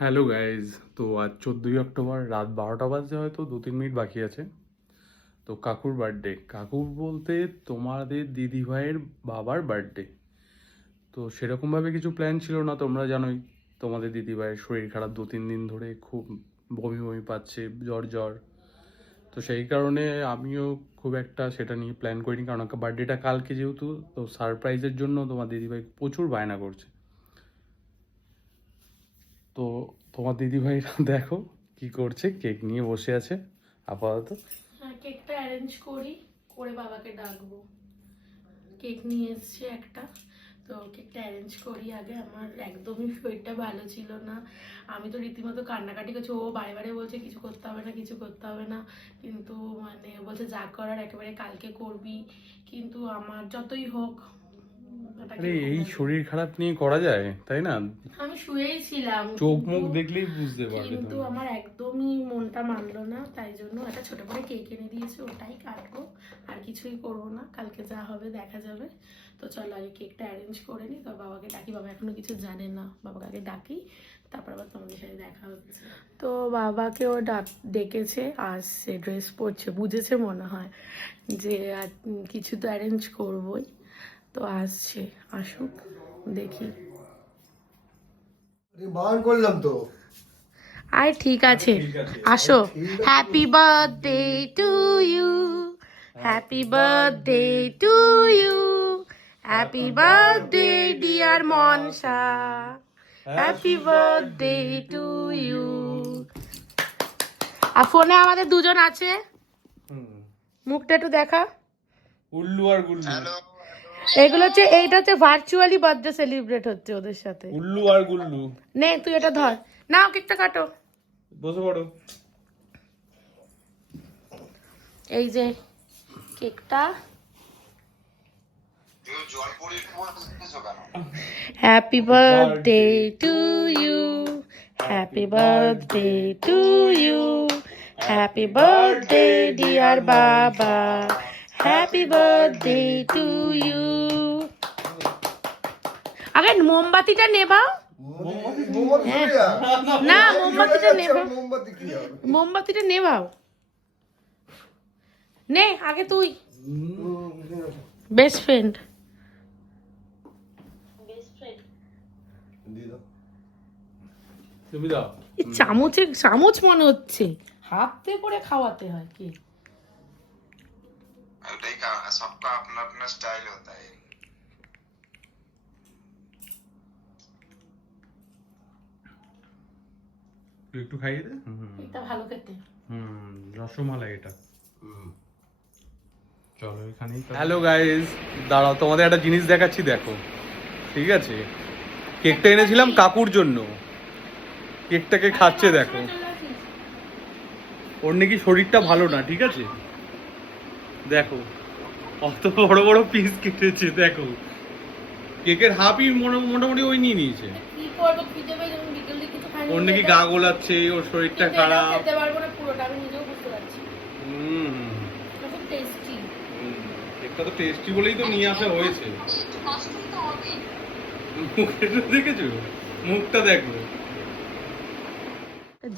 Hello guys, তো আজ 14ই October রাত 12টা বাজতে হয়তো 2-3 মিনিট বাকি আছে। তো কাকুর বার্থডে, কাকুর বলতে তোমাদের দিদিভাইয়ের বাবার বার্থডে। তো সেরকমভাবে কিছু প্ল্যান ছিল না, তোমরা জানোই তোমাদের দিদিভাইয়ের শরীর খারাপ 2-3 দিন ধরে, খুব বমি বমি পাচ্ছে, জ্বর জ্বর। তো সেই কারণে আমিও খুব একটা সেটা নিয়ে প্ল্যান করিনি, কারণ বার্থডেটা কালকে যেহেতু, তো সারপ্রাইজের জন্য তোমার দিদিভাই প্রচুর বায়না করছে। তো তোমার দিদিভাইরা দেখো কি করছে, কেক নিয়ে বসে আছে আপাতত। হ্যাঁ, কেকটা অ্যারেঞ্জ করে বাবাকে ডাকবো। কেক নিয়ে এসছে একটা, তো কেকটা অ্যারেঞ্জ করি আগে। আমার একদমই শরীরটা ভালো ছিল না, আমি তো রীতিমতো কান্নাকাটি করছি। ও বারে বারে বলছে কিছু করতে হবে না, কিছু করতে হবে না, কিন্তু মানে বলছে যা করার একেবারে কালকে করবি। কিন্তু আমার যতই হোক, এটা আরে কিরকম এই লাগে। শরীর খারাপ নিয়ে করা যায়, তাই না? আমি শুয়েই ছিলাম, চোখ মুখ দেখলেই বুঝতে পারবে কিন্তু তুমি। আমার একদমই মনটা মানলো না, তাই জন্য একটা ছোট করে কেক এনে দিয়েছে, ওটাই কাটবো। আর কিছুই করবো না, কালকে যা হবে দেখা যাবে। তো চলো আগে কেকটা অ্যারেঞ্জ করে নিই, তো বাবাকে ডাকি। বাবা এখনো কিছু জানে না, বাবাকে আগে ডাকি, তারপর আবার তোমাদের সাথে দেখা হচ্ছে। তো বাবাকে ও ডেকেছে, আসছে, ড্রেস পরছে, বুঝেছে মনে হয় যে কিছু তো অ্যারেঞ্জ করবোই। তো আসছে, আসুক, দেখি। বারণ করলাম তো। আরে ঠিক আছে, আসো। Happy birthday to you, happy birthday to you, happy birthday dear Manasa, happy birthday to you. আর ফোনে আমাদের দুজন আছে, মুখটা একটু দেখা। উল্লু আর গুল্লু। এগুলো হচ্ছে, এইটা হচ্ছে ভার্চুয়ালি বার্থডে সেলিব্রেট হচ্ছে ওদের সাথে। উল্লু আর গুল্লু, নে তুই এটা ধর, নাও কেকটা কাটো। বসে পড়ো। এই যে কেকটা। Happy birthday to you, happy birthday to you, happy birthday dear বাবা, হ্যাপি বার্থডে টু ইউ। আগে মোমবাতিটা নেবাও। হ্যাঁ, না মোমবাতিটা নেবাও, মোমবাতিটা নেবাও। নে আগে তুই, বেস্ট ফ্রেন্ড। তুমি দাও। চামচ মনে হচ্ছে, হাতে করে খাওয়াতে হয় কি। सबका अपना अपना स्टाइल होता है। তুই একটু খাইয়ে দে। এটা ভালো খেতে। রসমালাই এটা। চলো এখানেই। হ্যালো গাইস, দাঁড়াও তোমাদের একটা জিনিস দেখাচ্ছি, দেখো। ঠিক আছে, কেকটা এনেছিলাম কাকুর জন্য, কেকটাকে খাচ্ছে দেখো। ওর নাকি শরীরটা ভালো না, ঠিক আছে, দেখো অত বড় বড় পিস কেটেছে, দেখো কেকের হাফই মোটামুটি ওই নিয়ে নিয়েছে। কি করব, খিদে পেয়ে যখন বিকেলে কিছু খাইনি। ওর নাকি গা গোলাচ্ছে, ওর শরীরটা খারাপ। খেতে পারবো না পুরোটা, আমি নিজেও বুঝতে পারছি। হুম, খুব টেস্টি। কেকটা তো টেস্টি বলেই তো নিয়ে আসা হয়েছে। মুখটা দেখেছো, মুখটা দেখো।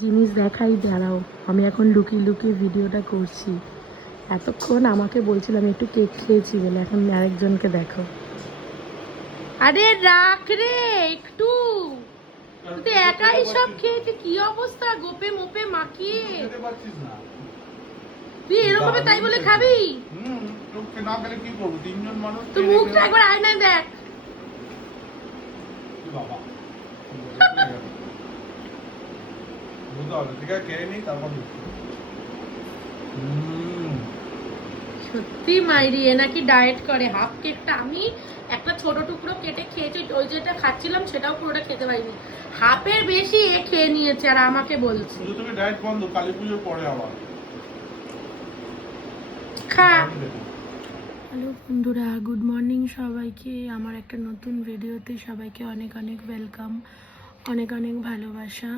জিনিস দেখাই, দাঁড়াও, আমি এখন লুকিয়ে লুকিয়ে ভিডিওটা করছি। এতক্ষণ আমাকে বলছিলাম একটু কেক খেয়েছি বলে, এখন আরেকজনকে দেখো। আরে রাখ রে একটু, তুই তো একাই সব খেয়েছি, কি অবস্থা গোপে মোপে মাখিয়ে। তুই এরকম তাই বলে খাবি? না খেলে কি করবো, তিনজন মানুষ। তুই মুখটা একবার আয়নায় দেখ। বাবা বুঝতে হবে, ঠিক আছে, খেয়ে নিই তারপর। সত্যি মাইরি, এ নাকি ডায়েট করে। হাফ কেকটা আমি একটা ছোট টুকরো কেটে খেয়েছি, ওই যেটা খাচ্ছিলাম সেটাও পুরোটা খেতে পারিনি, হাফের বেশি এ খেয়ে নিয়েছে আর আমাকে বলছে তুমি ডায়েট বন্ধ, কালী পুজোর পরে আবার খা। হ্যালো বন্ধুরা, গুড মর্নিং সবাইকে। আমার একটা নতুন ভিডিওতে সবাইকে অনেক অনেক ওয়েলকাম, অনেক অনেক ভালোবাসা।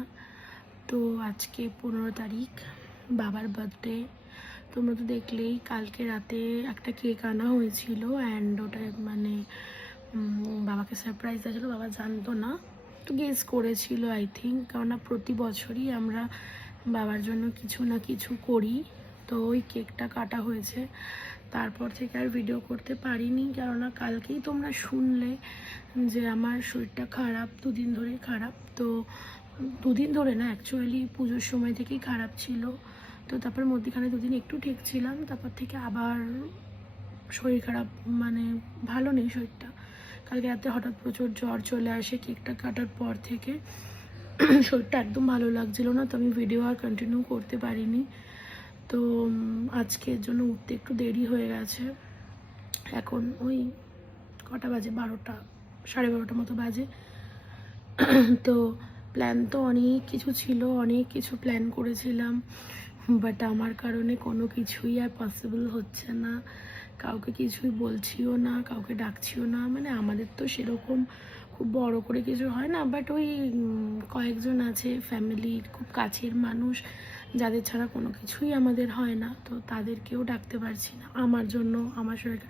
তো আজকে 15 তারিখ, বাবার বার্থডে। তোমরা তো দেখলেই, কালকে রাতে একটা কেক আনা হয়েছিল, অ্যান্ড ওটা মানে বাবাকে সারপ্রাইজ দিয়েছিল, বাবা জানতো না। একটু গেস করেছিল আই থিঙ্ক, কেননা প্রতি বছরই আমরা বাবার জন্য কিছু না কিছু করি। তো ওই কেকটা কাটা হয়েছে, তারপর থেকে আর ভিডিও করতে পারিনি, কেননা কালকেই তোমরা শুনলে যে আমার শরীরটা খারাপ, দুদিন ধরেই খারাপ। তো দুদিন ধরে না, অ্যাকচুয়ালি পুজোর সময় থেকেই খারাপ ছিল। তো তারপর মধ্যখানে দুদিন একটু ঠিক ছিলাম, তারপর থেকে আবার শরীর খারাপ, মানে ভালো নেই শরীরটা। কালকে রাতে হঠাৎ প্রচুর জ্বর চলে আসে কেকটা কাটার পর থেকে। শরীরটা একদম ভালো লাগছিল না, তো আমি ভিডিও আর কন্টিনিউ করতে পারিনি। তো আজকের জন্য উঠতে একটু দেরি হয়ে গেছে। এখন ওই কটা বাজে, 12টা, 12:30 মতো বাজে। তো প্ল্যান তো অনেক কিছু ছিল, অনেক কিছু প্ল্যান করেছিলাম, বাট আমার কারণে কোনো কিছুই আর পসিবল হচ্ছে না। কাউকে কিছুই বলছিও না, কাউকে ডাকছিও না। মানে আমাদের তো সেরকম খুব বড় করে কিছু হয় না, বাট ওই কয়েকজন আছে ফ্যামিলির খুব কাছের মানুষ, যাদের ছাড়া কোনো কিছুই আমাদের হয় না। তো তাদেরকেও ডাকতে পারছি না আমার জন্য। আমার শরীর,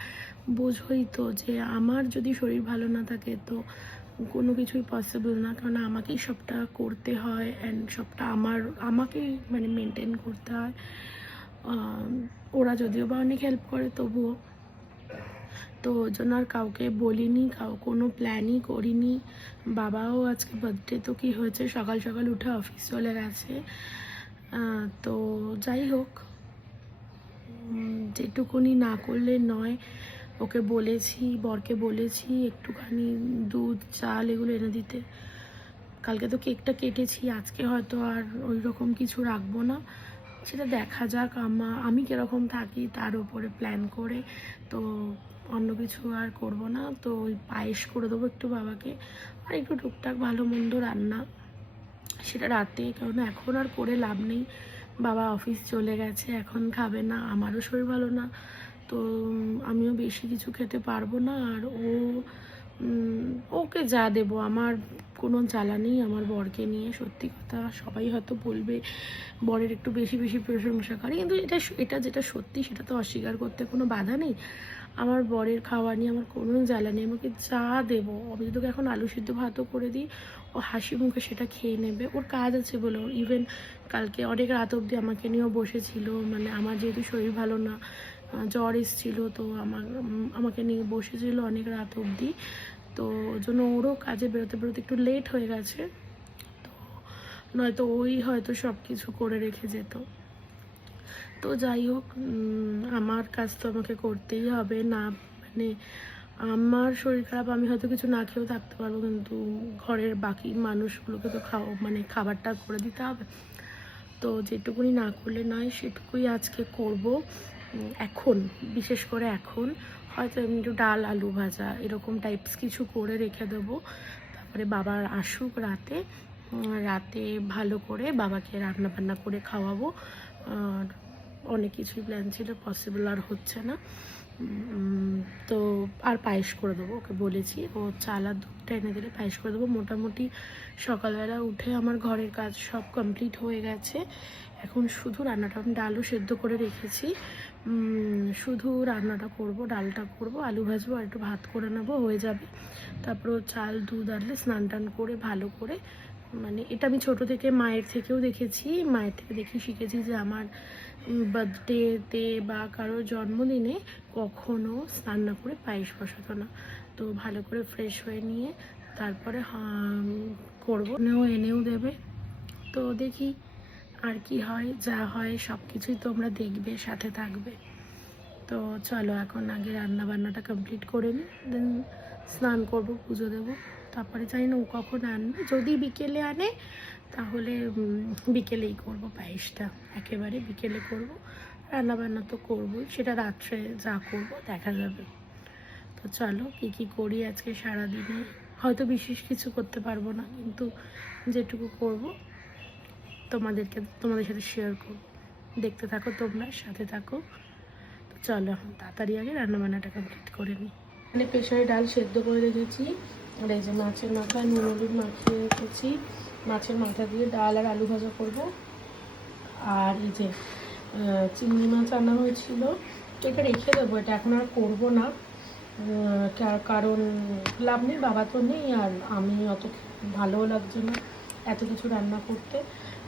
বোঝোই তো যে আমার যদি শরীর ভালো না থাকে তো কোনো কিছুই পসিবল না, কারণ আমাকেই সবটা করতে হয় অ্যান্ড সবটা আমাকেই মানে মেনটেন করতে হয়। ওরা যদিও বা অনেক হেল্প করে, তবুও। তো ওই জন্য আর কাউকে বলিনি, কোনো প্ল্যানই করিনি। বাবাও আজকে বার্থডে, তো কী হয়েছে, সকাল সকাল উঠে অফিস চলে গেছে। তো যাই হোক, যেটুকুনি না করলে নয়। ওকে বলেছি, বরকে বলেছি একটুখানি দুধ, চাল এগুলো এনে দিতে। কালকে তো কেকটা কেটেছি, আজকে হয়তো আর ওই রকম কিছু রাখবো না, সেটা দেখা যাক আমি কীরকম থাকি তার উপরে প্ল্যান করে। তো অন্য কিছু আর করব না। তো ওই পায়েস করে দেবো একটু বাবাকে, আর একটু টুকটাক ভালো মন্দ রান্না, সেটা রাতে, কারণ এখন আর করে লাভ নেই। বাবা অফিস চলে গেছে, এখন খাবে না, আমারও শরীর ভালো না, তো আমিও বেশি কিছু খেতে পারবো না। আর ওকে যা দেবো, আমার কোনো জ্বালা নেই আমার বরকে নিয়ে। সত্যি কথা, সবাই হয়তো বলবে বরের একটু বেশি বেশি প্রশংসা করে, কিন্তু এটা যেটা সত্যি সেটা তো অস্বীকার করতে কোনো বাধা নেই। আমার বরের খাওয়া নিয়ে আমার কোনো জ্বালা নেই, আমাকে যা দেবো। আমি যদি তোকে এখন আলু সিদ্ধ ভাতও করে দিই, ও হাসি মুখে সেটা খেয়ে নেবে। ওর কাজ আছে বলে, ইভেন কালকে অনেক রাত অবধি আমাকে নিয়েও বসেছিল। মানে আমার যেহেতু শরীর ভালো না, জ্বর এসেছিলো, তো আমাকে নিয়ে বসেছিল অনেক রাত অবধি। তো ওই জন্য ওরও কাজে বেরোতে বেরোতে একটু লেট হয়ে গেছে। তো নয়তো ওই হয়তো সব কিছু করে রেখে যেত। তো যাই হোক, আমার কাজ তো আমাকে করতেই হবে। না মানে আমার শরীর খারাপ, আমি হয়তো কিছু না খেয়েও থাকতে পারবো, কিন্তু ঘরের বাকি মানুষগুলোকে তো খাবারটা করে দিতে হবে। তো যেটুকুনি না করলে নয়, সেটুকুই আজকে করব। এখন বিশেষ করে এখন হয়তো এমনি একটু ডাল, আলু ভাজা এরকম টাইপস কিছু করে রেখে দেবো। তারপরে বাবার আসুক রাতে ভালো করে বাবাকে রান্না বান্না করে খাওয়াবো। আর অনেক কিছুই প্ল্যান ছিল, পসিবল আর হচ্ছে না। তো আর পায়েস করে দেবো, ওকে বলেছি ও চাল আর দুধটা এনে দিলে পায়েস করে দেবো। মোটামুটি সকালবেলা উঠে আমার ঘরের কাজ সব কমপ্লিট হয়ে গেছে। এখন শুধু রান্নাটা, আমি ডালও সেদ্ধ করে রেখেছি, শুধু রান্নাটা করব, ডালটা করব, আলু ভাজবো আর একটু ভাত করে নেবো, হয়ে যাবে। তারপর চাল দুধ আনলে স্নান টান করে ভালো করে, মানে এটা আমি ছোটো থেকে মায়ের থেকেও দেখেছি, মায়ের থেকে দেখে শিখেছি যে আমার বার্থডেতে বা কারো জন্মদিনে কখনো স্নান না করে পায়েস বসাতো না। তো ভালো করে ফ্রেশ হয়ে নিয়ে তারপরে করবো, এনেও দেবে। তো দেখি আর কি হয়, যা হয় সব কিছুই তোমরা দেখবে, সাথে থাকবে। তো চলো এখন আগে রান্না বান্নাটা কমপ্লিট করে নিই, দেন স্নান করবো, পুজো দেবো। তারপরে জানি না ও কখন আনবে, যদি বিকেলে আনে তাহলে বিকেলেই করব পায়েসটা, একেবারে বিকেলে করব। রান্নাবান্না তো করবোই, সেটা রাত্রে যা করব দেখা যাবে। তো চলো কী করি আজকে সারাদিনে, হয়তো বিশেষ কিছু করতে পারবো না, কিন্তু যেটুকু করব তোমাদের সাথে শেয়ার করব। দেখতে থাকো, তোমরা সাথে থাকো। তো চলো এখন তাড়াতাড়ি আগে রান্নাবান্নাটা কমপ্লিট করে নিই। মানে প্রেশারে ডাল সেদ্ধ করে রেখেছি, আর এই যে মাছের মাথা নুন হলুদ মাখিয়ে রেখেছি। মাছের মাথা দিয়ে ডাল আর আলু ভাজা করব। আর এই যে চিংড়ি মাছ আনা হয়েছিল, এটা রেখে দেবো, এটা এখন আর করবো না, কারণ লাভ নেই, বাবা তো নেই আর আমি অত ভালোও লাগছে না এত কিছু রান্না করতে।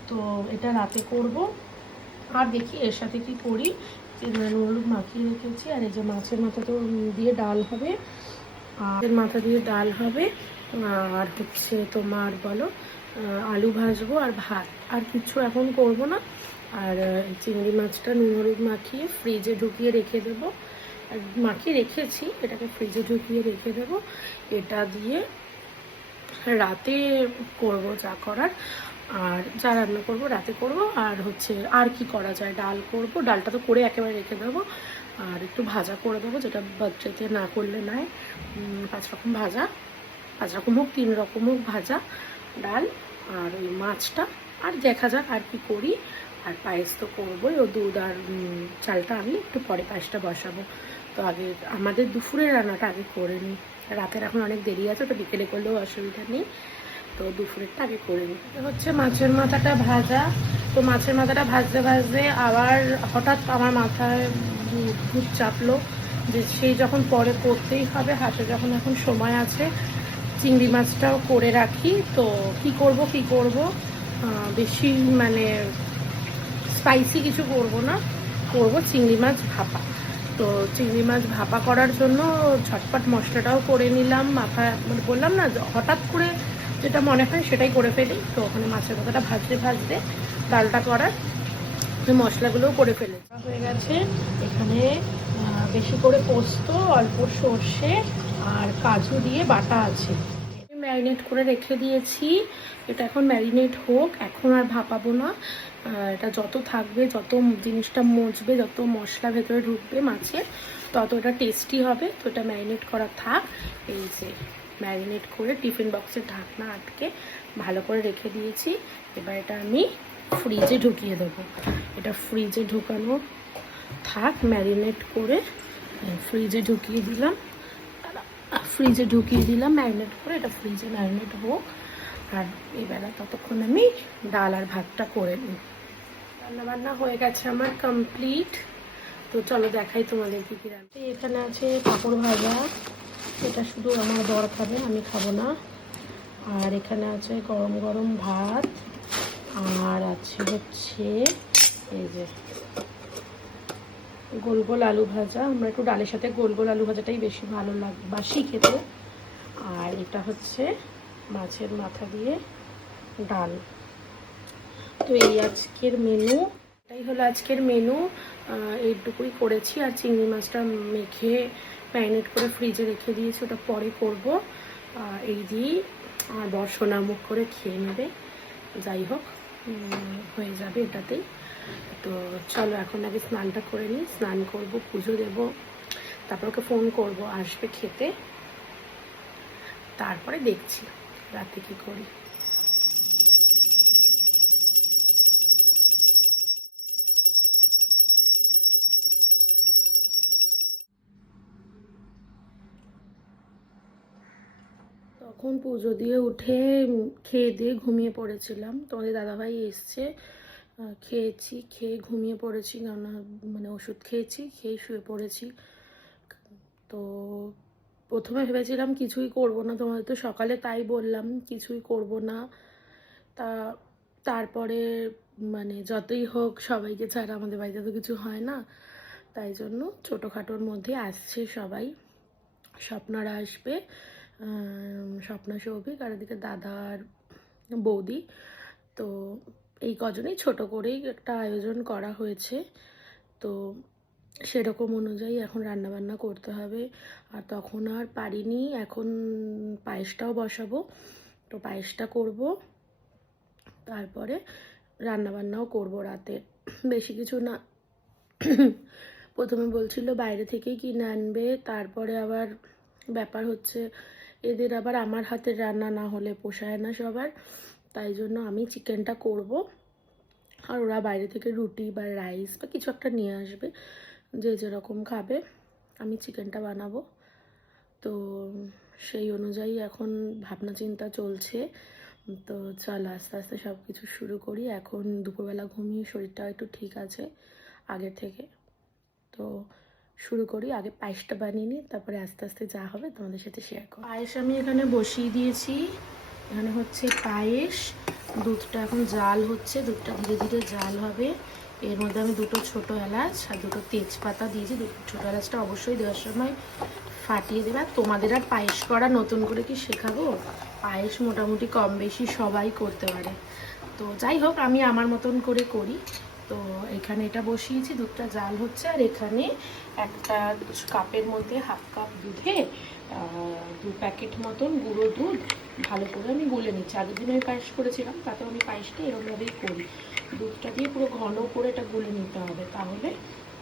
তো এটা রাতে করব। আর দেখি এর সাথে কি করি। নুন মাখিয়ে রেখেছি, আর এই যে মাছের মাথা তো দিয়ে ডাল হবে, আর মাথা দিয়ে ডাল হবে, আর হচ্ছে তোমার বলো আলু ভাজবো আর ভাত। আর কিছু এখন করব না। আর চিংড়ি মাছটা নুন হলুদ মাখিয়ে ফ্রিজে ঢুকিয়ে রেখে দেবো। আর মাখিয়ে রেখেছি, এটাকে ফ্রিজে ঢুকিয়ে রেখে দেবো। এটা দিয়ে রাতে করব যা করার, আর যা রান্না করব রাতে করব। আর হচ্ছে আর কি করা যায়, ডাল করব, ডালটা তো করে একেবারে রেখে দেবো। আর একটু ভাজা করে দেবো, যেটা বাচ্চাতে না করলে নয়। 5 রকম ভাজা, 5 রকম হোক 3 রকম হোক ভাজা, ডাল আর ওই মাছটা। আর দেখা যাক আর কি করি। আর পায়েস তো করবোই, ও দুধ আর চালটা আমি একটু পরে পায়েসটা বসাবো। তো আগে আমাদের দুপুরের রান্নাটা আগে করে নিই, রাতের এখন অনেক দেরি আছে, তো বিকেলে করলেও অসুবিধা নেই। তো দুপুরেরটা আগে করে নিই। হচ্ছে মাছের মাথাটা ভাজা। তো মাছের মাথাটা ভাজতে ভাজতে আবার হঠাৎ আমার মাথায় ভূত চাপলো যে সেই যখন পরে করতেই হবে, হাতে যখন এখন সময় আছে চিংড়ি মাছটাও করে রাখি। তো কি করব বেশি মানে স্পাইসি কিছু করব না, করব চিংড়ি মাছ ভাপা। তো চিংড়ি মাছ ভাপা করার জন্য ঝটপট মশলাটাও করে নিলাম। মাথায় মানে বললাম না, হঠাৎ করে যেটা মনে হয় সেটাই করে ফেলি। তো ওখানে মাছের মাথাটা ভাজতে ভাজতে ডালটা করার মশলাগুলোও করে ফেলে হয়ে গেছে। এখানে বেশি করে পোস্ত, অল্প সর্ষে আর কাজু দিয়ে বাটা আছে। ম্যারিনেট করে রেখে দিয়েছি, এটা এখন ম্যারিনেট হোক, এখন আর ভাপাবো না। এটা যত থাকবে, যত জিনিসটা মজবে, যত মশলা ভেতরে ঢুকবে মাছের, তত এটা টেস্টি হবে। তো এটা ম্যারিনেট করা থাক। এই যে ম্যারিনেট করে টিফিন বক্সের ঢাকনা আটকে ভালো করে রেখে দিয়েছি। এবার এটা আমি ফ্রিজে ঢুকিয়ে দেবো। এটা ফ্রিজে ঢুকানো থাক, ম্যারিনেট করে ফ্রিজে ঢুকিয়ে দিলাম। ম্যারিনেট করে, এটা ফ্রিজে ম্যারিনেট হোক। আর এবেলা ততক্ষণ আমি ডাল আর ভাতটা করে নিই। রান্নাবান্না হয়ে গেছে আমার কমপ্লিট। তো চলো দেখাই তোমাদের কী কী রান্না। এখানে আছে পাঁপড় ভাজা, এটা শুধু আমার বর খাবে, আমি খাবো না। আর এখানে আছে গরম গরম ভাত, আর আছে হচ্ছে এই যে গোল গোল আলু ভাজা। আমরা একটু ডালের সাথে গোল গোল আলু ভাজাটাই বেশি ভালো লাগে, বাসি খেতে। আর এটা হচ্ছে মাছের মাথা দিয়ে ডাল। তো এই আজকের মেনু, এটাই হলো আজকের মেনু। এইটুকুই করেছি। আর চিংড়ি মাছটা মেখে ম্যারিনেট করে ফ্রিজে রেখে দিয়েছি, ওটা পরে করব। এই দিয়েই আর বর সোনামুখ করে খেয়ে নেবে। যাই হোক, হয়ে যাবে এটাতেই। তো চলো এখন আগে স্নানটা করে নিই, স্নান করব, পুজো দেব, তারপর ওকে ফোন করব আসবে খেতে, তারপরে দেখছি রাতে কি করি। তখন পুজো দিয়ে উঠে খেয়ে দিয়ে ঘুমিয়ে পড়েছিলাম। তোমাদের দাদাভাই এসছে, খেয়েছি, খেয়ে ঘুমিয়ে পড়েছি, কেননা মানে ওষুধ খেয়েছি, খেয়ে শুয়ে পড়েছি। তো প্রথমে ভেবেছিলাম কিছুই করব না, তোমাদের তো সকালে তাই বললাম কিছুই করব না। তারপরে মানে যতই হোক সবাইকে ছাড়া আমাদের বাড়িতে তো কিছু হয় না, তাই জন্য ছোটোখাটোর মধ্যে আসছে সবাই। স্বপ্নারা আসবে, স্বপ্না, সৌভিক, আর এদিকে দাদা আর বৌদি। তো এই কজনেই ছোট করেই একটা আয়োজন করা হয়েছে। তো সেরকম অনুযায়ী এখন রান্নাবান্না করতে হবে। আর তখন আর পারিনি, এখন পায়েসটাও বসাবো। তো পায়েসটা করব, তারপরে রান্নাবান্নাও করব রাতে। বেশি কিছু না, প্রথমে বলছিল বাইরে থেকেই কিনে আনবে, তারপরে আবার ব্যাপার হচ্ছে এদের আবার আমার হাতের রান্না না হলে পোষায় না সবার, তাই জন্য আমি চিকেনটা করব। আর ওরা বাইরে থেকে রুটি বা রাইস বা কিছু একটা নিয়ে আসবে, যে যেরকম খাবে। আমি চিকেনটা বানাবো। তো সেই অনুযায়ী এখন ভাবনা চিন্তা চলছে। তো চল আস্তে আস্তে সব কিছু শুরু করি। এখন দুপুরবেলা ঘুমিয়ে শরীরটা একটু ঠিক আছে আগের থেকে। তো শুরু করি, আগে পায়েসটা বানিয়ে নিই, তারপরে আস্তে আস্তে যা হবে তোমাদের সাথে শেয়ার করব। পায়েস আমি এখানে বসিয়ে দিয়েছি, এখানে হচ্ছে পায়েস, দুধটা এখন জাল হচ্ছে, দুধটা ধীরে ধীরে জাল হবে। এর মধ্যে আমি দুটো ছোট এলাচ আর দুটো তেজপাতা দিয়েছি। ছোটো এলাচটা অবশ্যই দেওয়ার সময় ফাটিয়ে দেবে। আর তোমাদের আর পায়েস করা নতুন করে কি শেখাবো? পায়েস মোটামুটি কম বেশি সবাই করতে পারে। তো যাই হোক, আমি আমার মতন করে করি। তো এখানে এটা বসিয়েছি, দুধটা জাল হচ্ছে। আর এখানে একটা কাপের মধ্যে হাফ কাপ দুধে 2 প্যাকেট মতন গুঁড়ো দুধ ভালো করে আমি গুলে নিচ্ছি। আগের দিন আমি পায়েস করেছিলাম, তাতেও আমি পায়েসটা এরকমভাবেই করি। দুধটা দিয়ে পুরো ঘন করে এটা গুলে নিতে হবে, তাহলে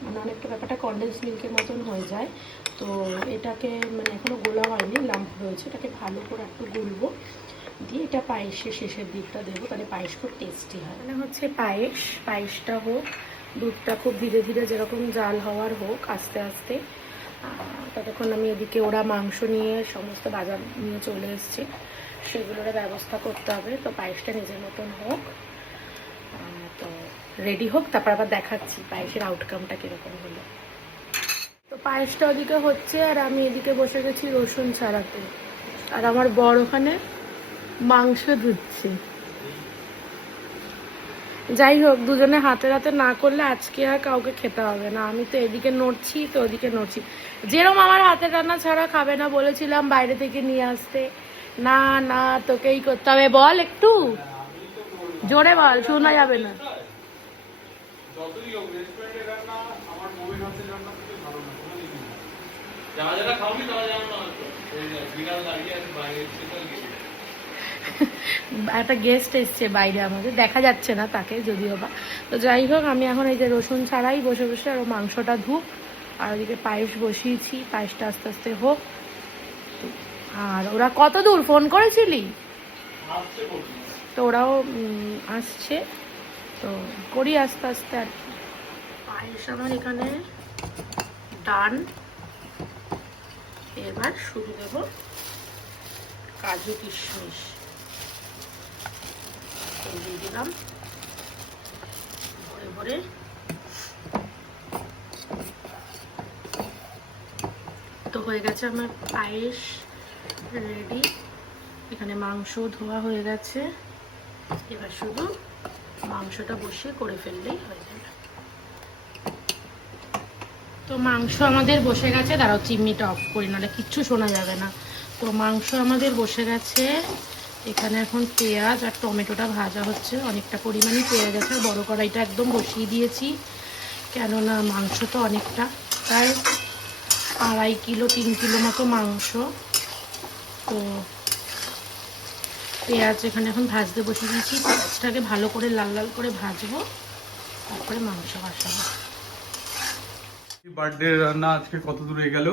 মানে অনেকটা ব্যাপারটা কনডেন্স মিল্কের মতন হয়ে যায়। তো এটাকে মানে এখনও গোলা হয়নি, লাম্প হয়েছে, এটাকে ভালো করে একটু গুলবো, দিয়ে এটা পায়েসের শেষের দিকটা দেবো, তাহলে পায়েস খুব টেস্টি হয়। মানে হচ্ছে পায়েসটা হোক, দুধটা খুব ধীরে ধীরে যেরকম জাল হওয়ার হোক, আস্তে আস্তে। ততক্ষণ আমি এদিকে ওরা মাংস নিয়ে সমস্ত বাজার নিয়ে চলে এসেছি, সেগুলোর ব্যবস্থা করতে হবে। তো পায়েসটা নিজের মতন হোক, তো রেডি হোক, তারপর আবার দেখাচ্ছি পায়েসের আউটকামটা কীরকম হলো। তো পায়েসটা ওদিকে হচ্ছে, আর আমি এদিকে বসে গেছি রসুন ছাড়াতে। আর আমার বর ওখানে মাংস ধুচ্ছে। যাই হোক, দুজনে হাতে হাতে না করলে আজকে আর কাউকে খেতে হবে না। আমি তো এদিকে নড়ছি তো ওদিকে নড়ছি। যেরকম আমার হাতের রান্না ছাড়া খাবে না বলেছিলাম বাইরে থেকে নিয়ে আসতে, না না তোকেই করতে হবে। বল একটু জোরে বল, শোনা যাবে না। যতই হোক রেস্টুরেন্টের রান্না আমার বউয়ের হাতের রান্না থেকে ভালো না, কোনো দিনই না। যারা যারা খাওনি তারা জানো না, বিড়াল দাঁড়িয়ে আছে বাইরে, সেটাই একটা গেস্ট এসছে বাইরে, আমাদের দেখা যাচ্ছে না তাকে যদিও বা। তো যাই হোক, আমি এখন এই যে রসুন ছাড়াই বসে বসে আরও মাংসটা ধুক, আর ওদিকে পায়েস বসিয়েছি, পায়েসটা আস্তে আস্তে হোক। আর ওরা কত দূর ফোন করেছিলি? তো ওরাও আসছে, তো করি আস্তে আস্তে আর কি। পায়েস আমার এখানে ডান। এবার শুরু দেব কাজু কিশমিশ দিয়ে দিলাম ভরে ভরে। তো হয়ে গেছে আমার পায়েস রেডি। এখানে মাংস ধোয়া হয়ে গেছে, এবার শুধু মাংসটা বসিয়ে করে ফেললেই হয়ে যাবে। তো মাংস আমাদের বসে গেছে, দাঁড়াও চিমনিটা অফ করি, নাহলে কিচ্ছু শোনা যাবে না। তো মাংস আমাদের বসে গেছে। এখানে এখন পেঁয়াজ আর টমেটোটা ভাজা হচ্ছে, অনেকটা পরিমাণে পেঁয়াজ আছে। বড় কড়াইটা একদম বসিয়ে দিয়েছি, কেননা মাংস তো অনেকটা, প্রায় 2.5 কিলো 3 কিলো মতো মাংস। তো পেঁয়াজ এখানে এখন ভাজতে বসিয়ে দিয়েছি। পেঁয়াজটাকে ভালো করে লাল লাল করে ভাজবো, তারপরে মাংস কষাবো। বার্থডে রান্না আজকে কত দূরে গেল?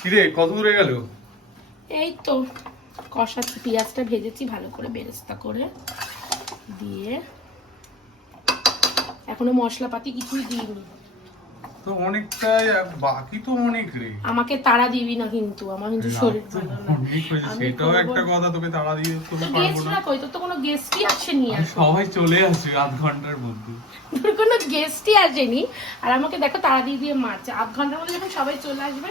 কিরে কত দূরে গেল? এই তো কষাচ্ছি, পেঁয়াজটা ভেজেছি ভালো করে বেরেস্তা করে দিয়ে, এখনো মশলাপাতি কিছুই দিইনি। তো অনেকটাই বাকি, তো অনেক রে। আমাকে তাড়া দিবি না কিন্তু, আমার কিন্তু শরীর ভালো না। অনেক হয়েছে, সেটাও একটা কথা, তোকে তাড়া দিয়ে তুমি পারবো গেস্টরা না। কই? তোর তো কোনো গেস্টই আসেনি আর। সবাই চলে আসবে আধ ঘন্টার মধ্যে। তোর কোনো গেস্টই আসেনি, আর আমাকে দেখো তাড়া দিয়ে দিয়ে মারছে। আধ ঘন্টার মধ্যে যখন সবাই চলে আসবে,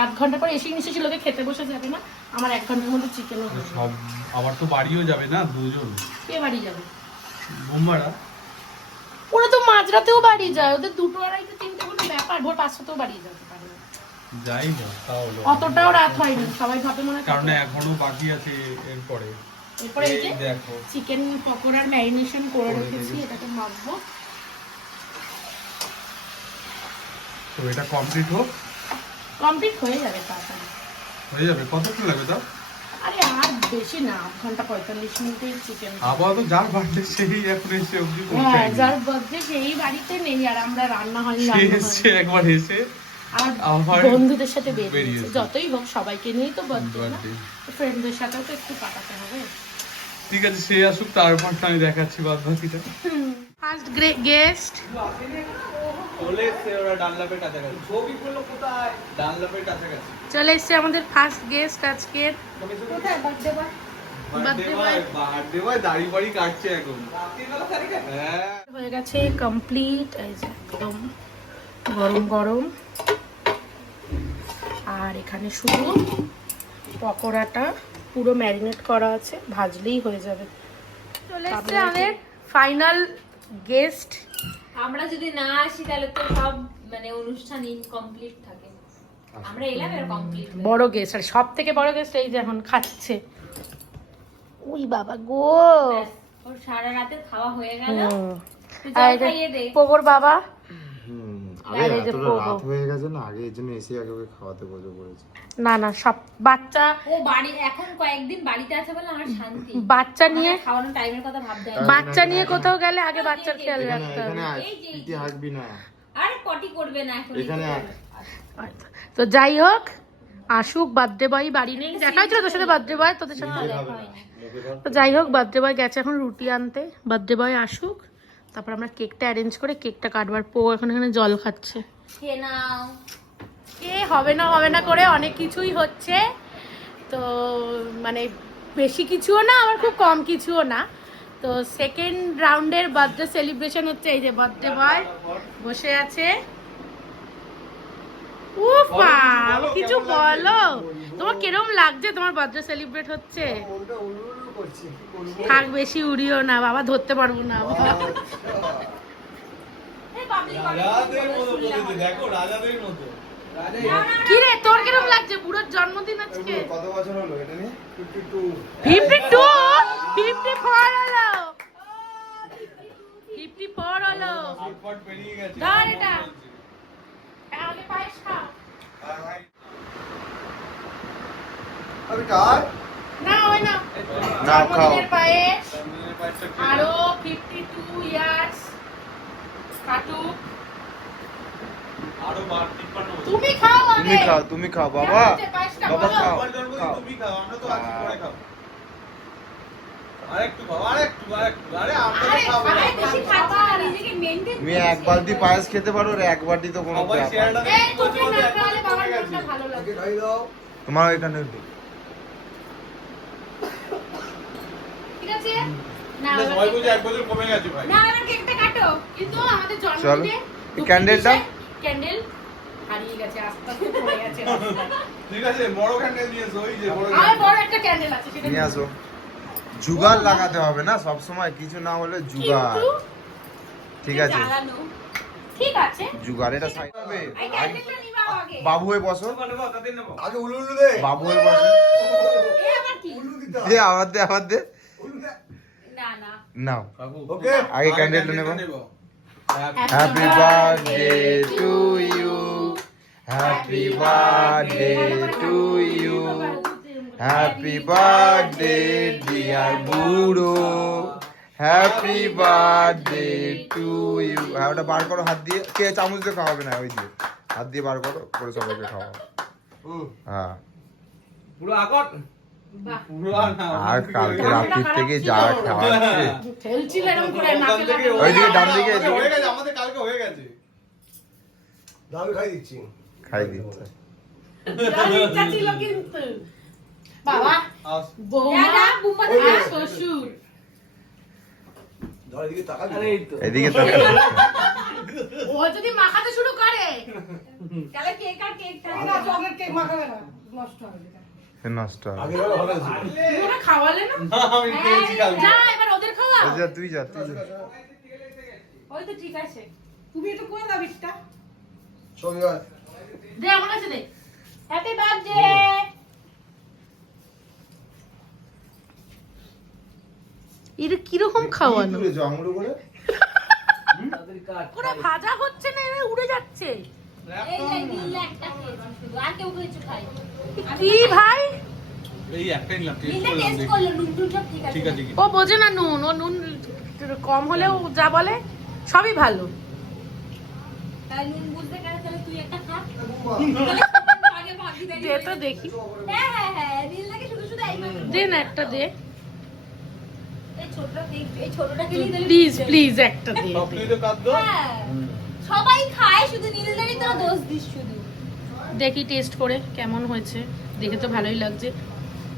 আধ ঘন্টা পর এসে নিশ্চয়ই লোকে খেতে বসে যাবে না। আমার 1 ঘন্টার মধ্যে চিকেন হবে। সব আবার তো বাড়িও যাবে না, দুজন। কে বাড়ি যাবে? বোম্বারা ওরা তো মাঝরাতেও বাড়ি যায়, ওদের 2টো 2:30 3টে কোনো ব্যাপার, ভোর 5টাতেও বাড়ি যেতে পারে। যাই না তাহলে অতটাও রাত হয়নি, সবাই ভাবে মনে হয়। কারণ এখনো বাকি আছে এরপরে। এরপরে এই যে দেখো চিকেন পকোড়ার ম্যারিনেশন করে রেখেছি, এটাকে মাখবো। তো এটা কমপ্লিট হোক। কমপ্লিট হয়ে যাবে তাড়াতাড়ি। হয়ে যাবে, কতক্ষণ লাগবে তা? আরে আর বেশি না, 1 ঘন্টা 45 মিনিটের চিকেন। আপাতত যার বার্থডে সেই এখন এসে অবধি হ্যাঁ, পৌঁছায়নি। যার বার্থডে সেই বাড়িতে নেই, আর আমরা রান্না হয়নি, সে রান্না এসে হয়নি। একবার এসে আর আবার বন্ধুদের সাথে বেরিয়েছে, বেরিয়েছে। যতই হোক সবাইকে নিয়েই তো বার্থডে না, Birthday। ফ্রেন্ডদের সাথেও তো একটু কাটাতে হবে। ঠিক আছে, সে আসুক, তারপর আমি দেখাচ্ছি বাদ বাকিটা। ফার্স্ট গেস্ট চলে এসছে ওরা ডানলাপের কাছাকাছি। ছবি করলো কোথায়? ডানলাপের কাছাকাছি চলে এসছে আমাদের ফার্স্ট গেস্ট আজকের। কোথায় বার্থডে বয়? বার্থডে বয় দাড়ি বাড়ি কাটছে এখন। হ্যাঁ, হয়ে গেছে কমপ্লিট, এই যে একদম গরম গরম। আর এখানে শুধু পকোড়াটা পুরো ম্যারিনেট করা আছে, ভাজলেই হয়ে যাবে। চলে এসছে আমাদের ফাইনাল গেস্ট। আমরা যদি না আসি তাহলে তো সব মানে অনুষ্ঠান ইনকমপ্লিট থাকে। আমরা এলাম আর কমপ্লিট। বড় গেস্ট, আর সব থেকে বড় গেস্ট এই যে এখন খাচ্ছে। ওই বাবা গো, ওর সারা রাতের খাওয়া হয়ে গেল। তুই আর জল এই যে খাইয়ে দে। পোগোর বাবা। আরে আর এই যে এতটা পোগো। রাত হয়ে গেছে না, আগে এর জন্য এসে আগে ওকে খাওয়াতে বসে পড়েছে। না না, সব বাচ্চা ও বাড়ি এখন কয়েকদিন বাড়িতে আছে বলে আমার শান্তি। বাচ্চা নিয়ে আমার খাওয়ানোর টাইমের কথা ভাবতে হয় না। বাচ্চা নিয়ে কোথাও গেলে আগে বাচ্চার খেয়াল এখানে রাখতে হবে। এখানে আয়, এই যে, পিঠে হাঁকবি না। আরে পটি করবে না এখন। এখানে আয়। তো যাই হোক, আসুক, বার্থডে বয় বাড়ি নেই, দেখা হয়েছিল তোর সাথে বার্থডে বয়, তোদের সাথে। তো যাই হোক, বার্থডে বয় গেছে এখন রুটি আনতে, বার্থডে বয় আসুক, তারপর আমরা কেকটা অ্যারেঞ্জ করে কেকটা কাটবার। পো এখন এখানে জল খাচ্ছে। খেয়ে নাও। এ হবে না করে অনেক কিছুই হচ্ছে, তো মানে বেশি কিছুও না, আবার খুব কম কিছুও না। তো সেকেন্ড রাউন্ডের বার্থডে সেলিব্রেশন হচ্ছে। এই যে বার্থডে বয় বসে আছে। উফ বাবা, কিছু বলো, তোমার কিরম লাগছে? তোমার বার্থডে সেলিব্রেট হচ্ছে? থাক, বেশি উড়িও না বাবা, ধরতে পারবো না। দেখো রাজাদের মতো। কি রে, তোর কিরম লাগছে? বুড়োর জন্মদিন আজকে। কত বছর হলো এটা নিয়ে? 52 54 হলো, 54 হলো। আটপট পেরিয়ে গেছে। ধর এটা, আগে পায়েস খা। আরে কার? না ওই না, না, খাও। জন্মদিনের পায়েস। জন্মদিনের পায়েসটা খেয়ে আরো 52 ইয়ার্স কাটুক। আরো 53 বছর। তুমি খাও আগে। তুমি খাও বাবা। কেমন হচ্ছে পায়েসটা বাবা বলো? খাও। আমার জন্মদিন খাও। তুমি খাও, আমরা তো আছি, পরে খাও। আরেকটু খাও, আরেকটু। আরে আমরা তো আরে খাবো না। খাই, বেশি খাবা না। নিজেকে মেইনটেইন তুমি এক বালতি পায়েস খেতে পারো, আর এক বালতি তো কোনো সবাই ব্যাপার শেয়ারটা না। দেখে এই কি বলছে তোকে না বলতে খাওয়ালে একবার বাবার কমে গেছে। মনটা ভালো লাগে। তোমার ওইখানে একটু। ঠিক আছে না, না, সবাই বলছে 1 বছর কমে গেছে ভাই। না এবার কেকটা কাটো। কিন্তু আমাদের চলো, জন্মদিনে এই ক্যান্ডেলটা? ক্যান্ডেল হারিয়ে গেছে, আস্তে আস্তে পড়ে গেছে রাস্তায়। ঠিক আছে, বড় ক্যান্ডেল নিয়ে এসো, ওই যে বড় আমার ক্যান্ডেল। বড় একটা ক্যান্ডেল আছে, সেটা নিয়ে আসো। জুগাড় লাগাতে হবে না, সব সময় কিছু না হলে জুগাড়। কিন্তু ঠিক আছে, জ্বালানো। ঠিক আছে। জুগাড় এটা সাইড হবে। এই ক্যান্ডেলটা নিবাও আগে। বাবু হয়ে বসো, নেবো, তাতে নেবো। বাবু হয়ে বসো। এই আবার কি? দে আবার দে। না না। নাও, ওকে, আগে ক্যান্ডেলটা নেবো। নেবো। Happy birthday to you, happy birthday to you, happy birthday dear বুড়ো, হ্যাপি বার্থডে টু ইউ। হ্যাঁ, ওটা বার করো হাত দিয়ে। কে চামচ দিয়ে খাওয়াবে না, ওই দিয়ে হাত দিয়ে বার করো, করে সবাইকে খাওয়াও। হ্যাঁ, পুরো আকট। বাহ। পুরো আর না। আর কালকে রাত্রির থেকে যা খাওয়াচ্ছে। ঠেলছিল এরকম করে না ওখান থেকে খেলে। ওইদিকে ডান দিকে, আমাদের হয়ে গেছে, আমাদের কালকে হয়ে গেছে। খাই দিচ্ছে। যার ইচ্ছা ছিল কিন্তু। বাবা, আস। বৌমা, দাদা, বুম্মা আর দাদা। শ্বশুর। এদিকে তো ও যদি মাখাতে শুরু করে, তাহলে কেক আর কেকটা চকলেট কেক মাখাবে না, নষ্ট হবে। নষ্ট হবে। তুমি ওরা খাওয়ালে না? না, আমি খেয়েছি কালকে। যা, এবার ওদের খাওয়া। তুই যা। ওই তো ঠিক আছে। তুমি একটু করে দাও বিটটা। দে আমার কাছে দে। Happy birthday. এটা কিরকম খাওয়ানো? ওরা ভাজা হচ্ছে না, এরা উড়ে যাচ্ছে। এই যে নীলা একটা খেয়েছি শুধু। আর কেউ কিছু খাই। কি ভাই, এই একটাই নিলাম, টেস্ট নীলা করলাম টেস্ট দেখি। করলো, নুন টুন সব ঠিক আছে। ঠিক আছে কি? ও বোঝে না নুন, ও নুন কম হলেও যা বলে সবই ভালো। তাহলে নুন বুঝতে গেলে তাহলে তুই একটা খা। আগে ভাগিদারি দে তো দেখি, হ্যাঁ নীলাকে শুধু শুধু এইভাবে দে না একটা দে এই ছোটটাকে নিয়ে দিলে প্লিজ প্লিজ একটা দে। সব তুই তো কাঁদ্য। হ্যাঁ সবাই খায়, শুধু নীলদারি তোরা দোষ দিস শুধু। দেখি টেস্ট করে কেমন হয়েছে, দেখে তো ভালোই লাগছে।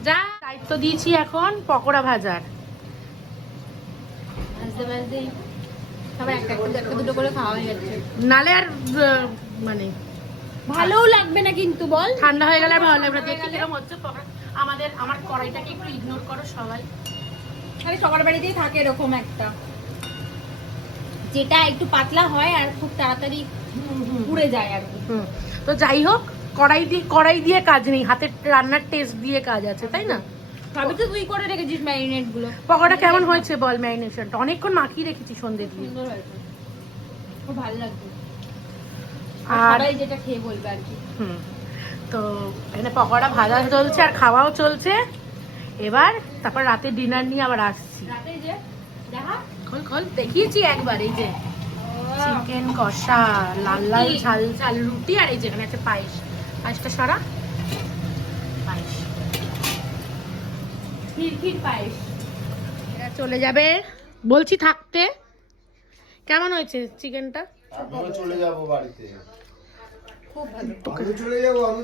যা, দায়িত্ব দিয়েছি এখন পকোড়া ভাজার। ভাজতে ভাজতে সবাই একটা একটা দুটো করে খাওয়া হয়ে যাচ্ছে। নালে আর মানে ভালোও লাগবে না কিন্তু বল। ঠান্ডা হয়ে গেলে আর ভালো লাগবে না। দেখি কিরকম হচ্ছে পকোড়া। আমার কড়াইটাকে একটু ইগনোর করো সবাই। আরে সবার বাড়িতেই থাকে এরকম একটা, যেটা একটু পাতলা হয় আর খুব তাড়াতাড়ি পুড়ে যায় আর কি। তো যাই হোক, কড়াই দিয়ে কাজ নেই, হাতের রান্নার টেস্ট দিয়ে কাজ আছে, তাই না? সবই তো তুই করে রেখেছিস ম্যারিনেট গুলো। পকোড়া কেমন হয়েছে বল? ম্যারিনেশনটা অনেকক্ষণ মাখিয়ে রেখেছি সন্ধ্যে দিয়ে। সুন্দর হয়েছে, খুব ভালো লাগছে। আর সবাই যেটা খেয়ে বলবে আর কি। তো এখানে পকোড়া ভাজা চলছে আর খাওয়াও চলছে। এবার তারপর রাতে ডিনার নিয়ে আবার আসছি। রাতে যে দেখা খোল দেখিয়েছি একবার, এই যে চিকেন কষা, লাল লাল ঝাল ঝাল রুটি, আর এই যেখানে একটা পায়েসটা সারা পায়েস, ক্ষীর পায়েস। এরা চলে যাবে বলছি থাকতে। কেমন হয়েছে চিকেনটা? আমিও চলে যাবো বাড়িতে। খুব ভালো। আমি চলে যাবো, আমি